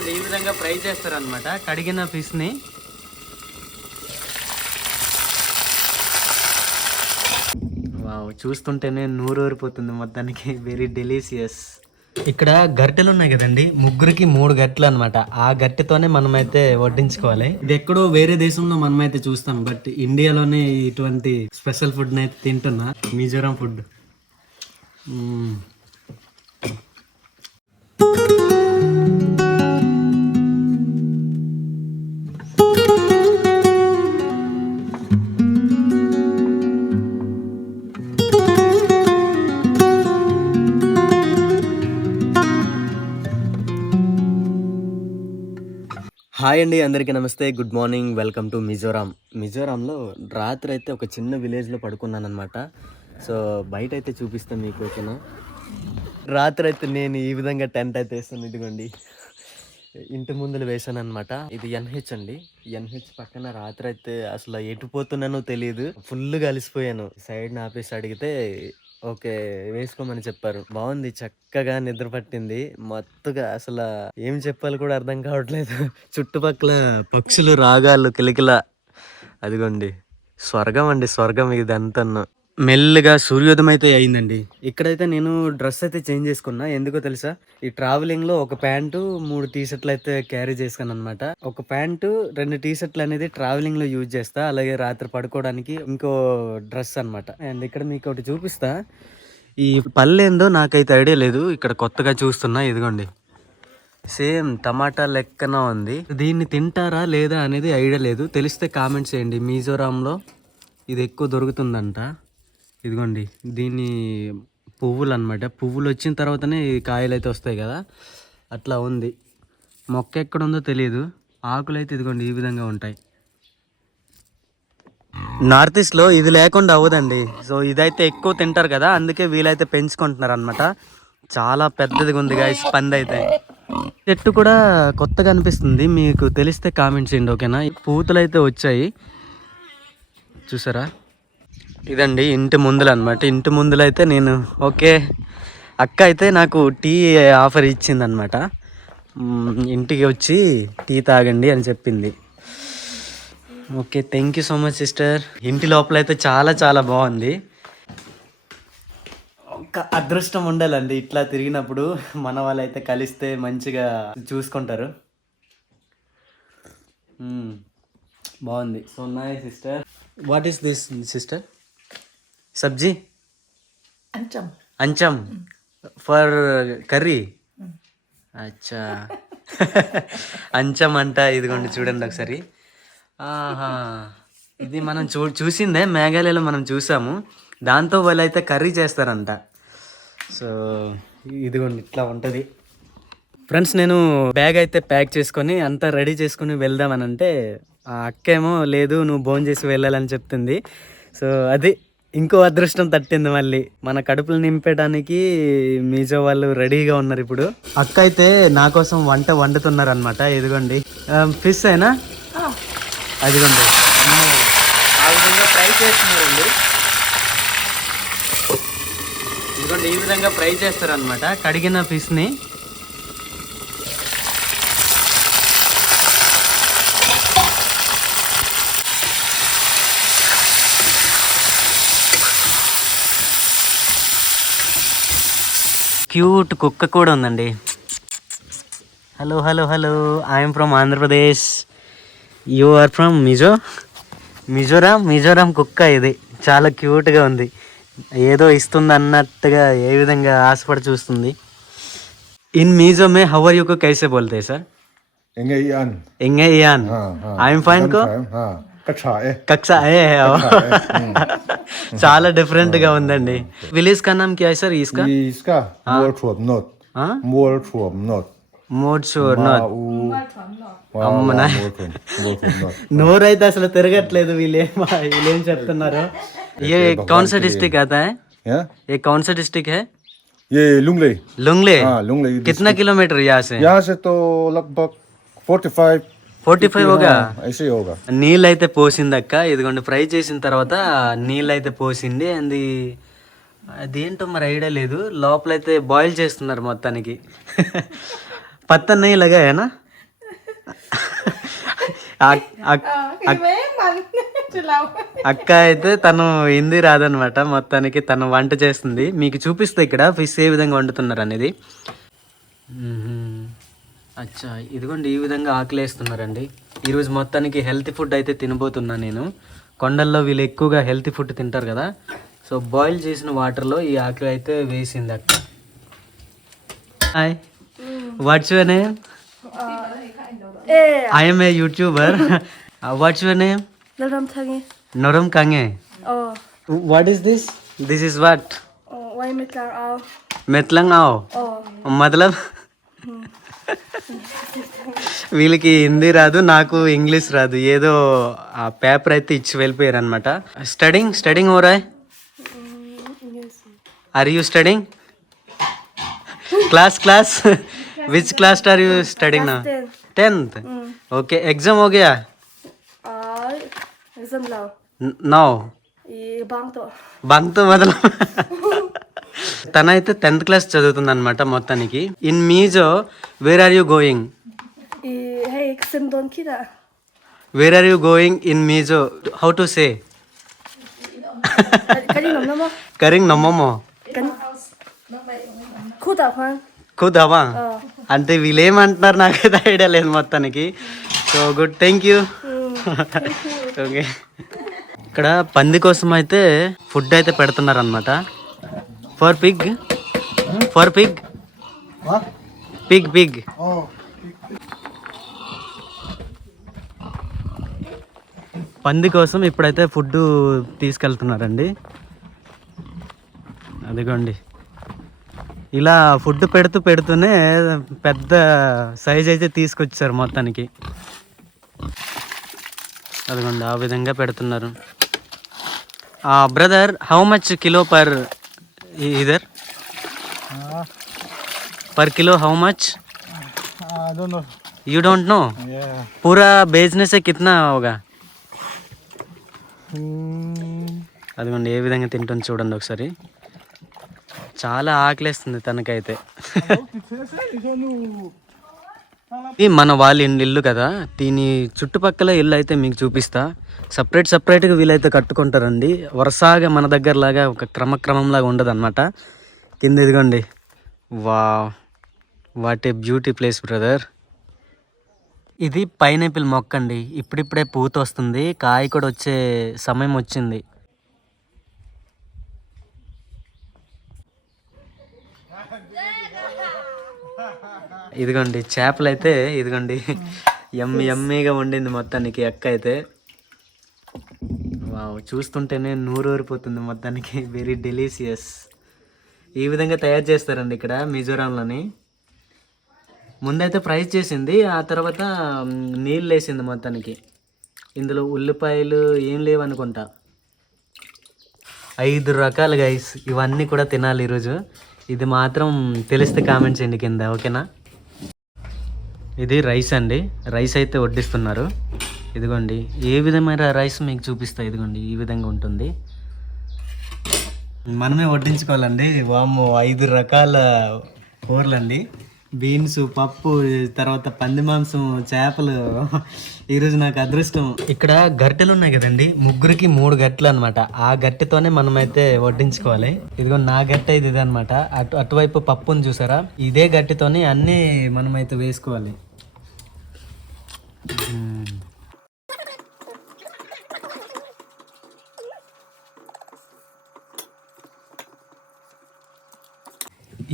ఇదిగోండి ఈ విధంగా ఫ్రై చేస్తారనమాట కడిగిన ఫిష్ని. వావ్, చూస్తుంటేనే నూరూరిపోతుంది మొత్తానికి. Very delicious. ఇక్కడ గరిటెలు ఉన్నాయి కదండి, ముగ్గురికి 3 గరిటెలు అనమాట. ఆ గరిటెతోనే మనమైతే వడ్డించుకోవాలి. ఇది ఎక్కడో వేరే దేశంలో మనమైతే చూస్తాం, బట్ ఇండియాలోనే ఇటువంటి స్పెషల్ ఫుడ్ అయితే తింటున్నా, మిజోరాం ఫుడ్. హాయ్ అండి, అందరికీ నమస్తే, గుడ్ మార్నింగ్, వెల్కమ్ టు మిజోరాంలో రాత్రి అయితే ఒక చిన్న విలేజ్లో పడుకున్నాను అనమాట. సో బయట అయితే చూపిస్తాను మీకు, ఓకేనా. రాత్రి అయితే నేను ఈ విధంగా టెంట్ అయితే వేస్తాను. ఇదిగోండి ఇంటి ముందులు వేసాను అనమాట. ఇది ఎన్హెచ్ అండి. ఎన్హెచ్ పక్కన రాత్రి అయితే అసలు ఎటుపోతున్నానో తెలియదు, ఫుల్గా అలిసిపోయాను. సైడ్ ఆపేసి అడిగితే ఓకే వేసుకోమని చెప్పారు. బాగుంది, చక్కగా నిద్ర పట్టింది మొత్తగా. అసలు ఏం చెప్పాలి కూడా అర్థం కావట్లేదు. చుట్టుపక్కల పక్షులు రాగాలు కిలకిల. అదిగోండి స్వర్గం అండి, స్వర్గం ఇదంతా. మెల్లగా సూర్యోదయం అయితే అయిందండి. ఇక్కడైతే నేను డ్రెస్ అయితే చేంజ్ చేసుకున్నా. ఎందుకో తెలుసా, ఈ ట్రావెలింగ్ లో ఒక ప్యాంటు 3 టీ షర్ట్లు అయితే క్యారీ చేసుకున్నాను అనమాట. ఒక ప్యాంటు 2 టీ షర్ట్లు అనేది ట్రావెలింగ్ లో యూజ్ చేస్తా, అలాగే రాత్రి పడుకోవడానికి ఇంకో డ్రెస్ అనమాట. అండ్ ఇక్కడ మీకు ఒకటి చూపిస్తా. ఈ పల్లె ఏందో నాకైతే ఐడియా లేదు, ఇక్కడ కొత్తగా చూస్తున్నా. ఇదిగోండి సేమ్ టమాటా లెక్కన ఉంది. దీన్ని తింటారా లేదా అనేది ఐడియా లేదు, తెలిస్తే కామెంట్స్ చేయండి. మిజోరాంలో ఇది ఎక్కువ దొరుకుతుందంట. ఇదిగోండి దీన్ని పువ్వులు అనమాట. పువ్వులు వచ్చిన తర్వాతనే ఈ కాయలు అయితే వస్తాయి కదా, అట్లా ఉంది. మొక్క ఎక్కడ ఉందో తెలియదు. ఆకులు అయితే ఇదిగోండి ఈ విధంగా ఉంటాయి. నార్త్ ఈస్ట్లో ఇది లేకుండా అవ్వదండి. సో ఇదైతే ఎక్కువ తింటారు కదా, అందుకే వీలైతే పెంచుకుంటున్నారు అనమాట. చాలా పెద్దదిగా ఉంది గాయ్స్ పంది అయితే. చెట్టు కూడా కొత్తగా అనిపిస్తుంది, మీకు తెలిస్తే కామెంట్ చేయండి, ఓకేనా. పూతలు అయితే వచ్చాయి చూసారా. ఇదండి ఇంటి ముందులు అనమాట. ఇంటి ముందులు అయితే నేను ఓకే, అక్క అయితే నాకు టీ ఆఫర్ ఇచ్చింది అనమాట. ఇంటికి వచ్చి టీ తాగండి అని చెప్పింది. Okay, thank you so much sister. ఇంటి లోపల అయితే చాలా చాలా బాగుంది. ఒక అదృష్టం ఉండాలండి ఇట్లా తిరిగినప్పుడు, మన వాళ్ళైతే కలిస్తే మంచిగా చూసుకుంటారు. బాగుంది. So nice sister. What is this sister? Sabzi అంచం ఫర్ కర్రీ. అచ్చా అంచం అంట. ఇదిగోండి చూడండి ఒకసారి. ఆహా, ఇది మనం చూసిందే మేఘాలయలో మనం చూసాము. దాంతో వాళ్ళు అయితే కర్రీ చేస్తారంట. సో ఇదిగోండి ఇట్లా ఉంటుంది ఫ్రెండ్స్. నేను బ్యాగ్ అయితే ప్యాక్ చేసుకొని అంతా రెడీ చేసుకుని వెళ్దామని అంటే, ఆ అక్కేమో లేదు నువ్వు భోజనం చేసి వెళ్ళాలని చెప్తుంది. సో అది ఇంకో అదృష్టం తట్టింది. మళ్ళీ మన కడుపులు నింపేయడానికి మిజో వాళ్ళు రెడీగా ఉన్నారు ఇప్పుడు. అక్క అయితే నా కోసం వంట వండుతున్నారు అనమాట. ఇదిగోండి ఫిష్ అయినా అదిగోండి ఆ విధంగా ఫ్రై చేస్తున్నారండి. ఇదిగోండి ఈ విధంగా ఫ్రై చేస్తారనమాట కడిగిన ఫిష్ని. క్యూట్ కుక్క కూడా ఉందండి. Hello hello hello, I'm from Andhra Pradesh, you are from Mizoram కుక్క. ఇది చాలా క్యూట్గా ఉంది, ఏదో ఇస్తుంది అన్నట్టుగా ఏ విధంగా ఆశపడి చూస్తుంది. ఇన్ మిజో మే హౌ ఆర్ యూ కో కైసే బోల్తే సార్? ఎంగేయాన్. ఐఎమ్ ఫైన్ కో కక్సా ఏ చాలా డిఫరెంట్ గా ఉందండి. విలేజ్ కా నామ్ క్యా సార్? इसका నోరు అయితే అసలు తిరగట్లేదు. వీళ్ళేం చెప్తున్నారు? ये कौन सा डिस्ट्रिक्ट आता है? ये कौन सा डिस्ट्रिक्ट है? ये लुंगले. लुंगले कितना किलोमीटर यहाँ से? यहाँ से तो लगभग 45 होगा. ऐसे ही होगा. నీళ్ళు అయితే పోసింది అక్క. ఇదిగోండి ఫ్రై చేసిన తర్వాత నీళ్ళు అయితే పోసింది. అంది అదేంటో మరి ఐడియా లేదు. లోపలైతే బాయిల్ చేస్తున్నారు మొత్తానికి. పత్తా నెయ్యి లగాయేనా? అక్క అయితే తను హిందీ రాదనమాట, మొత్తానికి తను వంట చేస్తుంది. మీకు చూపిస్తే ఇక్కడ ఫిష్ ఏ విధంగా వండుతున్నారు అనేది. అచ్చా, ఇదిగోండి ఈ విధంగా ఆకలేస్తున్నారండి. ఈరోజు మొత్తానికి హెల్తీ ఫుడ్ అయితే తినబోతున్నా నేను. కొండల్లో వీళ్ళు ఎక్కువగా హెల్తీ ఫుడ్ తింటారు కదా, సో బాయిల్ చేసిన వాటర్లో ఈ ఆకలి అయితే వేసింది అక్క. Hi, what's your name? I am a YouTuber. What's your name? Naram Tangi. Noram Kange. Oh, What is this? This is what? why Mitlar Ao? Metlang ao. Oh, మతలబ్ వీళ్ళకి హిందీ రాదు, నాకు ఇంగ్లీష్ రాదు. ఏదో ఆ పేపర్ అయితే ఇచ్చి వెళ్ళిపోయారు అనమాట. స్టడింగ్ ఓ రాయ్. yes. Are you studying? Class which class are you studying నా? 10th. ఓకే, ఎగ్జామ్ हो गया? Exam lao. No Bang to. బంగ్తో మొదలు. తనైతే 10th క్లాస్ చదువుతుంది అనమాట మొత్తానికి. In Mizo where are you going? Hey, exam don kita. Where are you going in Mizo? How to say? Kani nom namo. కరింగ్ నమ్మమో Kani. Kuda kwan. కుదావా అంటే వీళ్ళు ఏమంటున్నారు నాకైతే ఐడియా లేదు మొత్తానికి. So good, thank you. Okay, ఇక్కడ పంది కోసం అయితే ఫుడ్ అయితే పెడుతున్నారు అనమాట. For Pig What? Pig Oh. పంది కోసం ఇప్పుడైతే ఫుడ్ తీసుకెళ్తున్నారండి. అదిగోండి, ఇలా ఫుడ్ పెడుతూనే పెద్ద సైజ్ అయితే తీసుకొచ్చారు మొత్తానికి. అదిగోండి ఆ విధంగా పెడుతున్నారు. Brother, how much kilo per either? Per kilo how much? I don't know. You don't know? Yeah. పూరా బిజినెస్ కిतना होगा? Hmm. అదిగోండి ఏ విధంగా తింటుంది చూడండి ఒకసారి. చాలా ఆకలేస్తుంది తనకైతే. ఇది మన వాళ్ళ ఇల్లు కదా, దీని చుట్టుపక్కల ఇల్లు అయితే మీకు చూపిస్తా. సపరేట్గా వీళ్ళైతే కట్టుకుంటారండి. వరుసగా మన దగ్గర లాగా ఒక క్రమంలాగా ఉండదు అనమాట. కింద ఇదిగోండి, what a beauty place brother. ఇది పైనాపిల్ మొక్క అండి. ఇప్పుడిప్పుడే పూత వస్తుంది, కాయ కూడా వచ్చే సమయం వచ్చింది. ఇదిగోండి చేపలు అయితే, ఇదిగోండి యమ్మీగా వండింది మొత్తానికి అక్క అయితే. వావ్, చూస్తుంటేనే నూరూరిపోతుంది మొత్తానికి. Very delicious. ఈ విధంగా తయారు చేస్తారండి ఇక్కడ మిజోరాంలోని. ముందైతే ఫ్రై చేసింది, ఆ తర్వాత నీళ్ళు వేసింది మొత్తానికి. ఇందులో ఉల్లిపాయలు ఏం లేవనుకుంటా. 5 రకాలు గైస్, ఇవన్నీ కూడా తినాలి ఈరోజు. ఇది మాత్రం తెలిస్తే కామెంట్ చేయండి కింద, ఓకేనా? ఇది రైస్ అండి. రైస్ అయితే వడ్డిస్తున్నారు. ఇదిగోండి ఏ విధమైన రైస్ మీకు చూపిస్తా. ఇదిగోండి ఈ విధంగా ఉంటుంది. మనమే వడ్డించుకోవాలండి. వామ్మో, 5 రకాల కూరలండి. బీన్స్, పప్పు, తర్వాత పంది మాంసం, చేపలు. ఈరోజు నాకు అదృష్టం. ఇక్కడ గరిటెలు ఉన్నాయి కదండి, ముగ్గురికి 3 గరిటెలు అనమాట. ఆ గరిటెతోనే మనమైతే వడ్డించుకోవాలి. ఇదిగో నా గరిటె ఇది అనమాట. అటువైపు పప్పుని చూసారా, ఇదే గరిటెతోనే అన్నీ మనమైతే వేసుకోవాలి.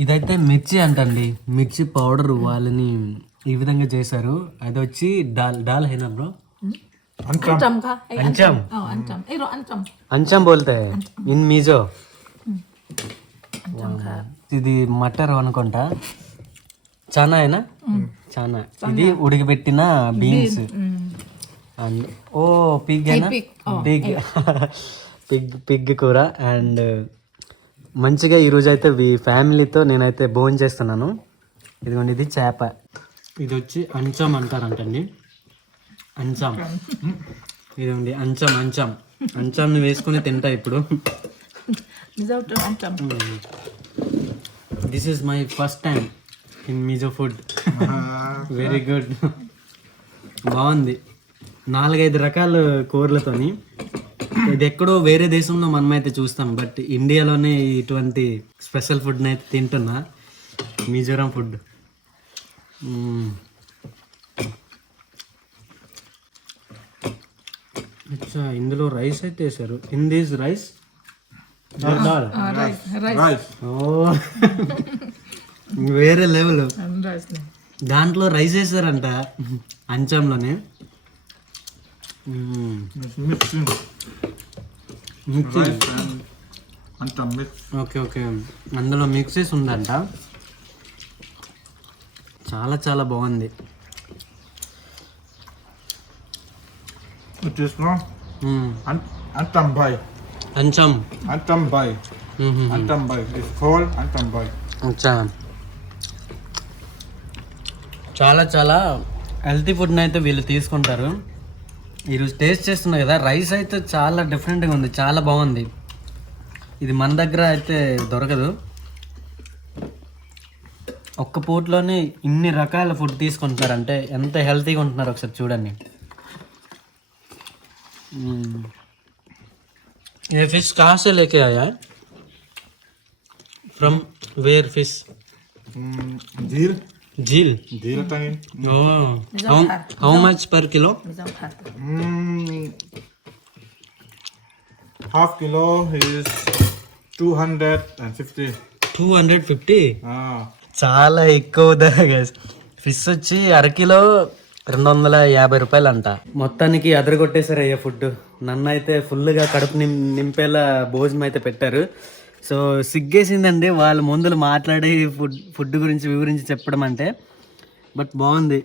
ఇదైతే మిర్చి అంటండి, మిర్చి పౌడర్ వాళ్ళని ఈ విధంగా చేశారు. అది వచ్చి దాల్ హైనా బ్రో? అంచం బోల్తే ఇన్ మీజో. ఇది మటర్ అనుకుంటా. చానా అయినా చానా. ఇది ఉడికిపెట్టిన బీన్స్. ఓ పిగ్ అయినా, పిగ్ కూర. అండ్ మంచిగా ఈరోజు అయితే ఫ్యామిలీతో నేనైతే భోజనం చేస్తున్నాను. ఇదిగోండి ఇది చేప. ఇది వచ్చి అంచం అంటారంటండి, అంచం. ఇదిగోండి అంచంని వేసుకొని తింటా ఇప్పుడు. This is my first time in Mizo food. Very good. బాగుంది. 4-5 రకాల కూరలతోని. ఇది ఎక్కడో వేరే దేశంలో మనమైతే చూస్తాం, బట్ ఇండియాలోనే ఇటువంటి స్పెషల్ ఫుడ్ని అయితే తింటున్నా. మిజోరాం ఫుడ్. అచ్చా, ఇందులో రైస్ అయితే వేసారు. In this rice Rice. ఓ వేరే లెవెల్. దాంట్లో రైస్ వేసారంట అంచంలోనే. It's mixing. Rice and some mix. Okay okay, అందులో మిక్సెస్ ఉందంట. చాలా చాలా బాగుంది. It is no. Antambai. అంచం. Antambai. Antambai. It's called Antambai. అచ్చా, చాలా చాలా హెల్తీ ఫుడ్ని అయితే వీళ్ళు తీసుకుంటారు. ఈరోజు టేస్ట్ చేస్తున్నా కదా, రైస్ అయితే చాలా డిఫరెంట్గా ఉంది, చాలా బాగుంది. ఇది మన దగ్గర అయితే దొరకదు. ఒక్క పూటలోనే ఇన్ని రకాల ఫుడ్ తీసుకుంటున్నారంటే ఎంత హెల్తీగా ఉంటున్నారు ఒకసారి చూడండి. ये फिश कहाँ से लेके आया है? From where fish? Deal. झील. Deal tangin. Oh, how much per kilo? Half kilo is 250. 250. Ah. చాలా ఎక్కువ ధర గైస్. ఫిష్ వచ్చి అరకిలో 250 రూపాయలు అంట. మొత్తానికి అదరగొట్టేశారు అయ్యా ఫుడ్. నన్ను అయితే ఫుల్గా కడుపు నింపేలా భోజనం అయితే పెట్టారు. సో సిగ్గేసిందండి వాళ్ళ ముందులు మాట్లాడి ఫుడ్ గురించి వివరించి చెప్పడం అంటే. బట్ బాగుంది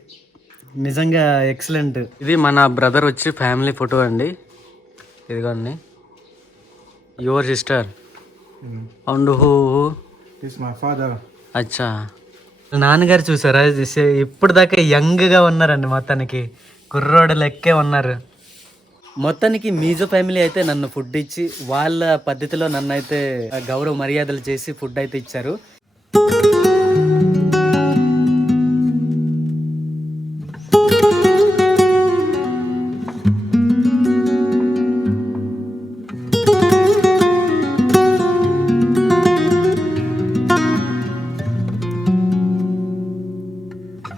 నిజంగా, ఎక్సలెంట్. ఇది మన బ్రదర్ వచ్చి ఫ్యామిలీ ఫోటో అండి, ఇదిగోండి. Your sister and who? This is my father. అచ్చా, నాన్నగారు చూసారా, ఇప్పుడు దాకా యంగ్గా ఉన్నారండి, మొత్తానికి కుర్రోడు లెక్కే ఉన్నారు. మొత్తానికి మీజో ఫ్యామిలీ అయితే నన్ను ఫుడ్ ఇచ్చి వాళ్ళ పద్ధతిలో నన్ను అయితే గౌరవ మర్యాదలు చేసి ఫుడ్ అయితే ఇచ్చారు.